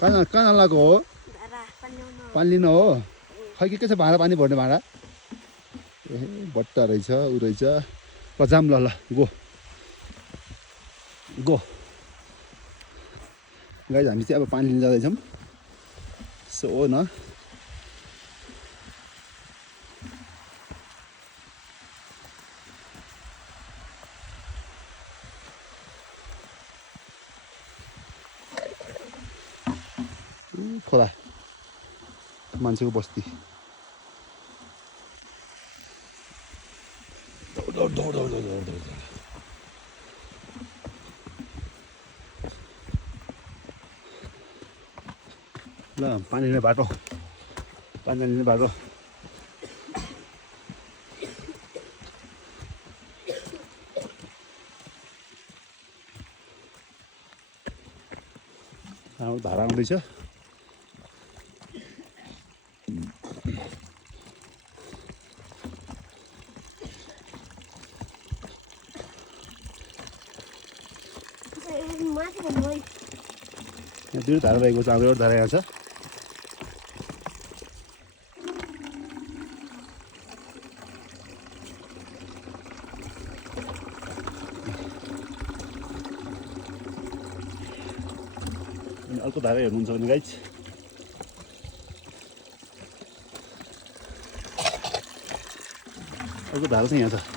कहाँ नलाएको हो? पानी लिन हो? खै के छ भाँडा पानी भर्ने भाँडा? ए बट्टा रहेछ ऊ रहेछ। ल जाम ल गो गो गाइज हामी चाहिँ अब पानी लिन जाँदैछौँ। सो हो न खोला मान्छेको बस्ती। ल पानी लिने बाटो, पानी लिने बाटो। धारा आउँदैछ। यहाँ दुई धारा रहेको छ, हाम्रो एउटा धारा यहाँ छ। अनि अर्को धारा हेर्नुहुन्छ भने गाइज अर्को धारा चाहिँ यहाँ छ।